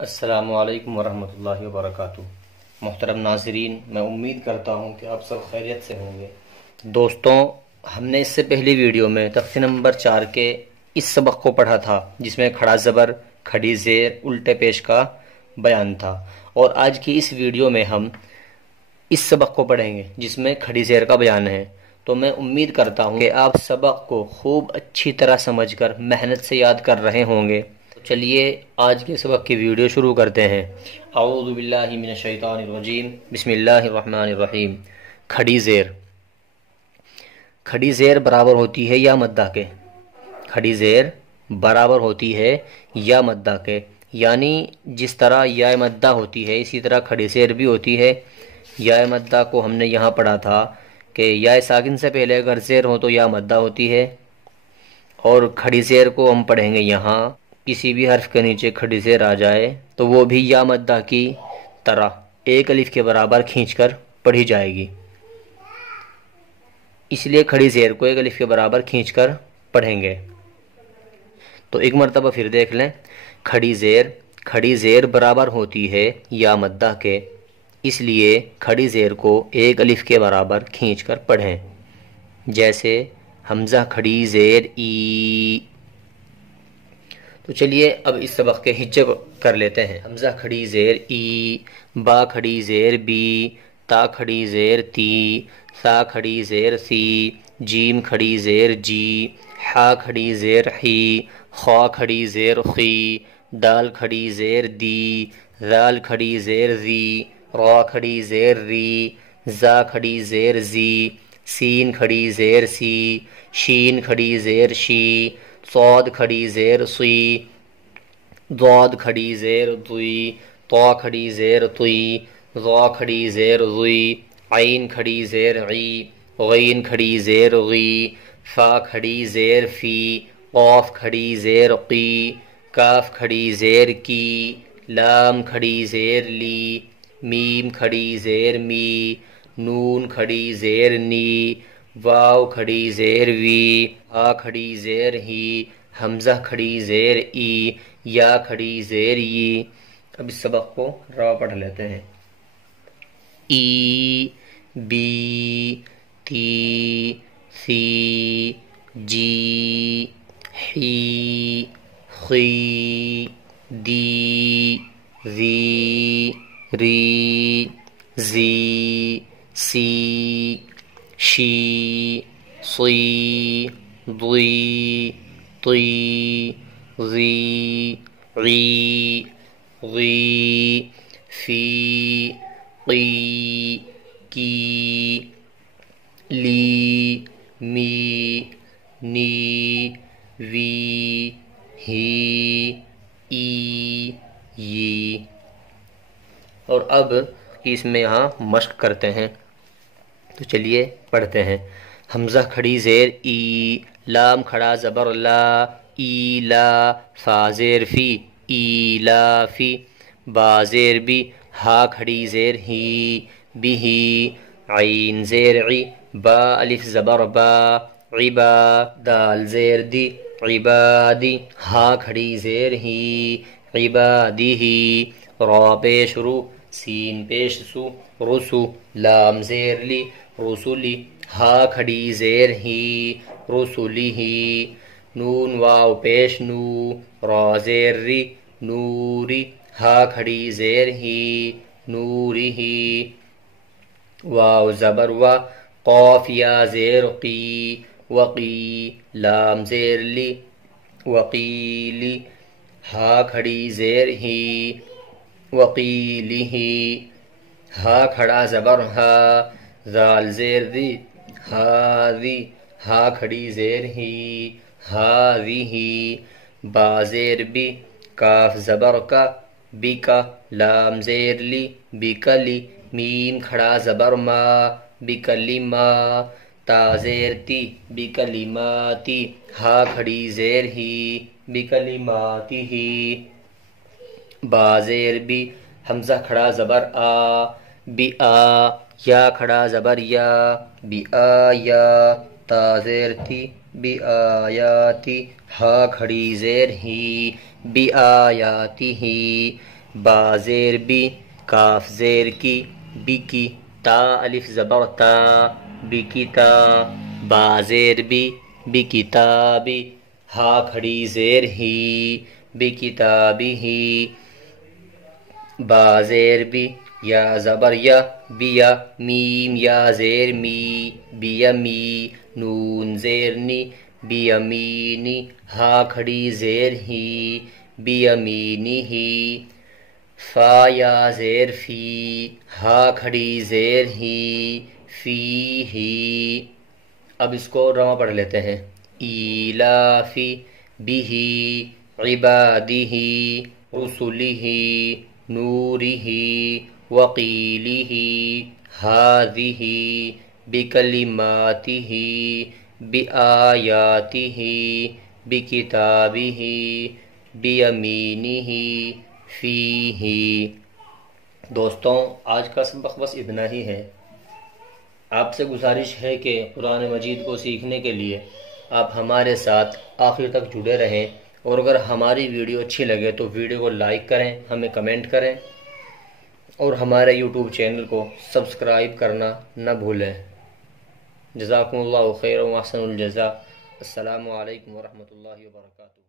السلام علیکم ورحمۃ اللہ وبرکاتہ۔ محترم ناظرین، میں امید کرتا ہوں کہ آپ سب خیریت سے ہوں گے۔ دوستوں، ہم نے اس سے پہلی ویڈیو میں تختی نمبر 4 کے اس سبق کو پڑھا تھا جس میں کھڑا زبر، کھڑی زیر، الٹے پیش کا بیان تھا، اور آج کی اس ویڈیو میں ہم اس سبق کو پڑھیں گے جس میں کھڑی زیر کا بیان ہے۔ تو میں امید کرتا ہوں کہ آپ سبق کو خوب اچھی طرح سمجھ کر محنت سے یاد کر رہے ہوں گے۔ چلیے آج کے سبق کی ویڈیو شروع کرتے ہیں۔ اعوذ باللہ من الشیطان الرجیم، بسم اللہ الرحمن الرحیم۔ کھڑی زیر۔ کھڑی زیر برابر ہوتی ہے یا مدہ کے۔ کھڑی زیر برابر ہوتی ہے یا مدہ کے، یعنی جس طرح یا مدہ ہوتی ہے اسی طرح کھڑی زیر بھی ہوتی ہے۔ یا مدہ کو ہم نے یہاں پڑھا تھا کہ یا ساکن سے پہلے اگر زیر ہو تو یا مدہ ہوتی ہے، اور کھڑی زیر کو ہم پڑھیں گے یہاں کسی بھی حرف کے نیچے کھڑی زیر آ جائے تو وہ بھی یا مدہ کی طرح ایک الف کے برابر کھینچ کر پڑھی جائے گی، اس لیے کھڑی زیر کو ایک الف کے برابر کھینچ کر پڑھیں گے۔ تو ایک مرتبہ پھر دیکھ لیں۔ کھڑی زیر، کھڑی زیر برابر ہوتی ہے یا مدہ کے، اس لیے کھڑی زیر کو ایک الف کے برابر کھینچ کر پڑھیں، جیسے حمزہ کھڑی زیر ای۔ تو چلیے اب اس سبق کے ہجے کر لیتے ہیں۔ حمزہ کھڑی زیر ای، با کھڑی زیر بی، تا کھڑی زیر تی، سا کھڑی زیر سی، جیم کھڑی زیر جی، حا کھڑی زیر حی، خا کھڑی زیر خی، دال کھڑی زیر دی، ذال کھڑی زیر زی، را کھڑی زیر ری، زا کھڑی زیر زی، سین کھڑی زیر سی، شین کھڑی زیر شی، صاد کھڑی زیر سی، ضاد کھڑی زیر ضی، طا کھڑی زیر طی، ظا کھڑی زیر ضی، عین کھڑی زیر عی، غین کھڑی زیر غی، فا کھڑی زیر فی، قاف کھڑی زیر قی، کاف کھڑی زیر کی، لام کھڑی زیر لی، میم کھڑی زیر می، نون کھڑی زیر نی، واو کھڑی زیر وی، ہا کھڑی زیر ہی، حمزہ کھڑی زیر ای، یا کھڑی زیر ی۔ اب اس سبق کو را پڑھ لیتے ہیں۔ ای، بی، تی، سی، جی، حی، خی، دی، ذی، ری، زی، سی، شی، صی، ضی، طی، ظی، عی، غی، فی، قی، کی، لی، می، نی، وی، ہی، ای، ی۔ اور اب اس میں یہاں مشق کرتے ہیں، تو چلیے پڑھتے ہیں۔ حمزہ کھڑی زیر ای، لام کھڑا زبر لا، ای لا، فا زیر فی، ای لا فی، با زیر بی، ہا کھڑی زیر ہی، بھی، عین زیر عی، با الف زبر با، عبا، دال زیر دی، عبادی، ہا کھڑی زیر ہی، عبادی ہی، را پیش رو، سین پیش سو، رسو، لام زیر لی، رسولی، ہا کھڑی زیر ہی، رسولی ہی، نون واو پیش نو، را زیر ری، نوری، ہا کھڑی زیر ہی، نوری ہی، واو زبر وا، قاف یا زیر قی، وقی، لام زیر لی، وقیلی، ہا کھڑی زیر ہی، وقیلی ہی، ہا کھڑا زبر ہا، ذال زیر دی، ہاذی، ہا کھڑی زیر ہی، ہاذی ہی، با زیر بی، کاف زبر کا، بی کا، لام زیر لی، بکلی، میم کھڑا زبر ما، بکلما، تا زیر تی، بکلماتی، ہا کھڑی زیر ہی، بکلماتی ہی، با زیر بی، حمزہ کھڑا زبر آ، بی آ، یا کھڑا زبر یا، بی آیا، تا زیر تی، بی آیاتی، ہا کھڑی زیر ہی، بی آیاتی ہی، با زیر بی، کاف زیر کی، بی کی، تا الف زبر تا، بی کی تا، با زیر بی کتابی، ہا کھڑی زیر ہی، بی کتابی ہی، با زیر بی، یا زبر یا، بیا، میم یا زیر می، بیا می، نون زیر نی، بیامینی، ہا کھڑی زیر ہی، بیامینی ہی، فا یا زیر فی، ہا کھڑی زیر ہی، فی ہی۔ اب اس کو رواں پڑھ لیتے ہیں۔ ایلافی بہ عبادہ رسلہ نورہ وقیلہ ہذہ بکلماتہ بآیاتہ بکتابہ بیمینہ فیہ۔ دوستوں آج کا سبق بس اتنا ہی ہے۔ آپ سے گزارش ہے کہ قرآن مجید کو سیکھنے کے لیے آپ ہمارے ساتھ آخر تک جڑے رہیں، اور اگر ہماری ویڈیو اچھی لگے تو ویڈیو کو لائک کریں، ہمیں کمنٹ کریں، اور ہمارے یوٹیوب چینل کو سبسکرائب کرنا نہ بھولیں۔ جزاکم اللہ خیر و احسن الجزاء۔ السلام علیکم ورحمۃ اللہ وبرکاتہ۔